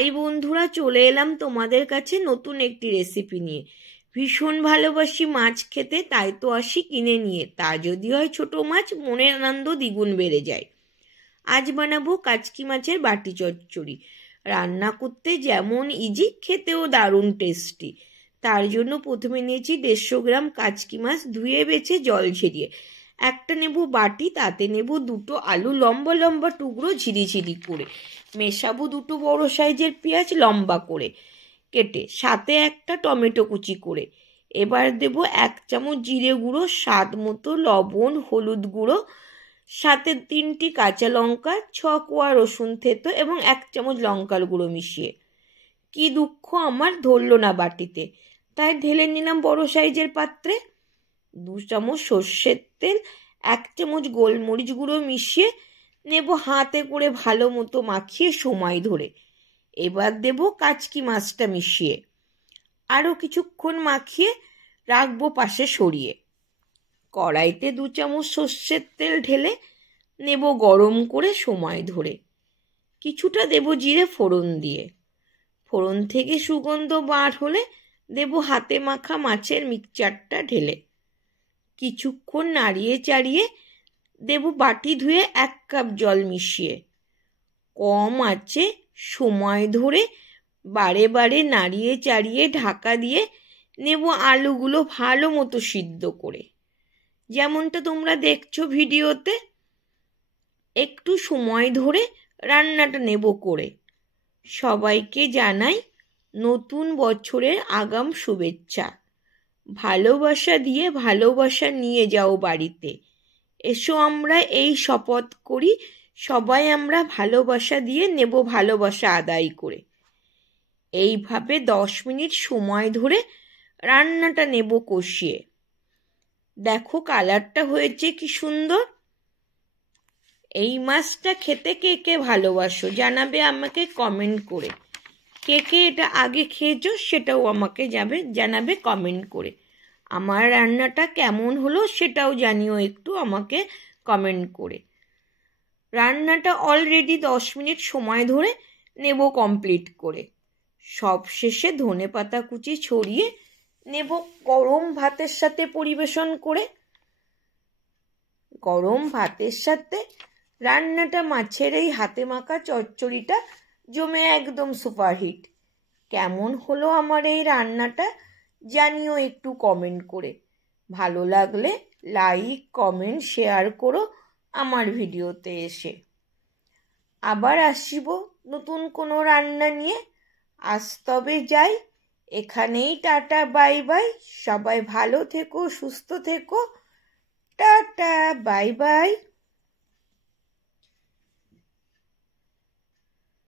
High বন্ধুরা, চলে এলাম তোমাদের কাছে নতুন একটি রেসিপি নিয়ে। ভীষণ ভালোবাসি মাছ খেতে, তাই তো আসি কিনে নিয়ে। তা যদি হয় ছোট মাছ, মনের আনন্দ দ্বিগুণ বেড়ে যায়। আজ বানাবো কাচকি মাছের বাটি চচ্চড়ি। রান্না করতে যেমন ইজি, খেতেও দারুণ টেস্টি। তার জন্য প্রথমে নিয়েছি 150 গ্রাম কাচকি মাছ, ধুয়ে বেছে জল ঝরিয়ে। একটা নেব বাটি, তাতে নেব 2টো আলু লম্বা লম্বা টুকরো ঝিরিঝিরি করে। মেশাবো 2টো বড় সাইজের পেঁয়াজ লম্বা করে কেটে, সাথে একটা টমেটো কুচি করে। এবার দেব 1 চামচ জিরে গুঁড়ো, স্বাদ মতো লবণ, হলুদ গুঁড়ো, সাথে 3টি কাঁচা লঙ্কা, 6 কোয়া রসুন থেতো এবং 1 চামচ লঙ্কার গুঁড়ো মিশিয়ে। কি দুঃখ, আমার ধরলো না বাটিতে, তাই ঢেলে নিলাম বড় সাইজের পাত্রে। 2 চামচ সর্ষের তেল, 1 চামচ গোলমরিচ গুঁড়ো মিশিয়ে নেব হাতে করে ভালো মতো মাখিয়ে সময় ধরে। এবার দেব কাচকি মাছটা মিশিয়ে আরও কিছুক্ষণ মাখিয়ে রাখবো পাশে সরিয়ে। কড়াইতে 2 চামচ সর্ষের তেল ঢেলে নেব গরম করে সময় ধরে। কিছুটা দেব জিরে ফোড়ন দিয়ে। ফোড়ন থেকে সুগন্ধ বার হলে দেব হাতে মাখা মাছের মিক্সচারটা ঢেলে। কিছুক্ষণ নাড়িয়ে চাড়িয়ে দেব বাটি ধুয়ে 1 কাপ জল মিশিয়ে। কম আঁচে সময় ধরে বারে বারে নাড়িয়ে চাড়িয়ে ঢাকা দিয়ে নেব আলুগুলো ভালো মতো সিদ্ধ করে। যেমনটা তোমরা দেখছো ভিডিওতে, একটু সময় ধরে রান্নাটা নেব করে। সবাইকে জানাই নতুন বছরের আগাম শুভেচ্ছা। ভালোবাসা দিয়ে ভালোবাসা নিয়ে যাও বাড়িতে। এসো আমরা এই শপথ করি, সবাই আমরা ভালোবাসা দিয়ে নেব ভালোবাসা আদায় করে। এইভাবে 10 মিনিট সময় ধরে রান্নাটা নেব কষিয়ে। দেখো কালারটা হয়েছে কি সুন্দর। এই মাছটা খেতে কে কে ভালোবাসো জানাবে আমাকে কমেন্ট করে। কে কে এটা আগে খেয়েছো সেটাও আমাকে জানাবে কমেন্ট করে। আমার রান্নাটা কেমন হলো সেটাও জানিও একটু আমাকে কমেন্ট করে। রান্নাটা অলরেডি 10 মিনিট সময় ধরে নেব কমপ্লিট করে। সব শেষে ধনেপাতা কুচি ছড়িয়ে নেব গরম ভাতের সাথে পরিবেশন করে। গরম ভাতের সাথে রান্নাটা মাছের এই হাতে মাখা চচ্চড়িটা জমে একদম সুপারহিট। কেমন হলো আমার এই রান্নাটা জানিও একটু কমেন্ট করে। ভালো লাগলে লাইক, কমেন্ট, শেয়ার করো আমার ভিডিওতে এসে। আবার আসিব নতুন কোনো রান্না নিয়ে। আজ তবে যাই, এখানেই টাটা বাই বাই। সবাই ভালো থেকো, সুস্থ থেকো। Tata bye bye.